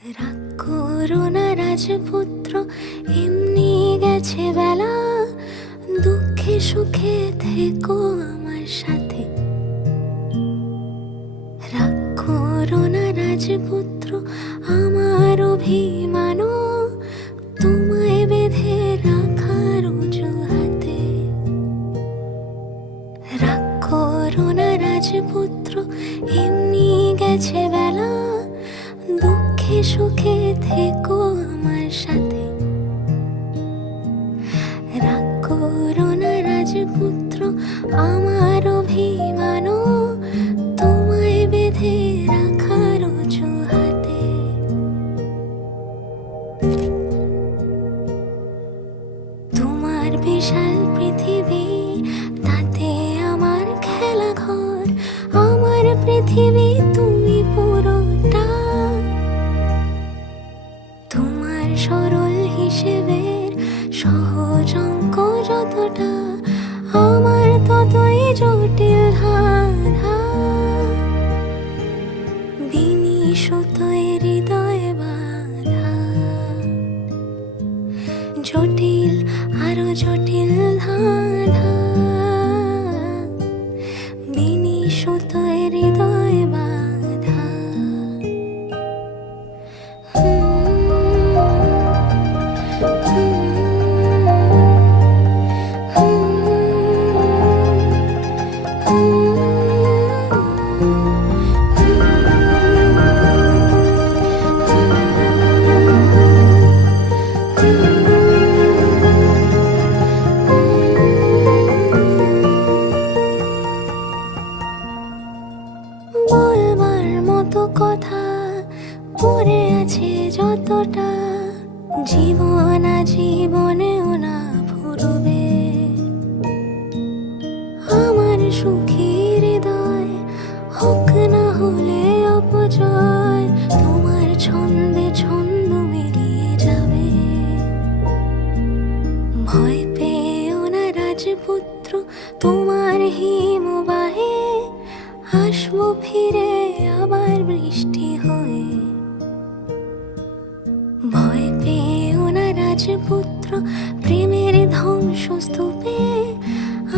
রাগ করো না রাজপুত্র, এমনি গেছে বেলা, দুঃখে সুখে থেকো আমার সাথে। রাগ করো না রাজপুত্র, আমার অভিমান তোমায় বেঁধে রাখার অজুহাতে। রাগ করো না রাজপুত্র, এমনি গেছে বেলা, দুঃখে সুখে থেকো আমার সাথে। রাগ করো না রাজপুত্র, আমার অভিমান তোমায় বেঁধে রাখার অজুহাতে। তোমার বিশাল পৃথিবী, তাতে আমার খেলা ঘর, আমার পৃথিবী তুমি পুরোটা। তোমার সরল হিসেবের সহজ অঙ্ক যতটা, আমার ততই জটিল ধাঁধা। বিনি সুতোয় হৃদয় বাঁধা, জটিল আরো জটিল ধাঁধা। বিনি সুতোয় হৃদয় বাঁধা। বলবার মতো কথা পড়ে আছে যতটা, জীবন জীবনেও না ফুরবে। আমার সুখী হৃদয় হোক না হলে অপজয়, তোমার ছন্দে ছন্দ মিলিয়ে যাবে। ভয় পেও না রাজপুত্র, তোমার হিমবাহে আসবো ফিরে আবার বৃষ্টি হয়ে। ভয় পেও না রাজপুত্র, প্রেমের ধ্বংসস্তূপে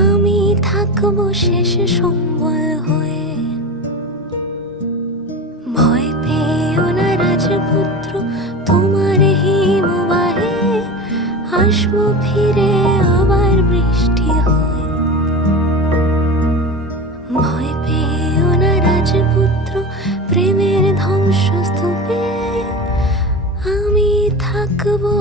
আমি থাকবো শেষ সম্বল হয়ে। ভয় পেও না রাজপুত্র, তোমার হিমবাহে আসবো ফিরে আবার বৃষ্টি হয়ে। ভয় পেও না রাজপুত্র, প্রেমের ধ্বংসস্তূপে আমি থাকবো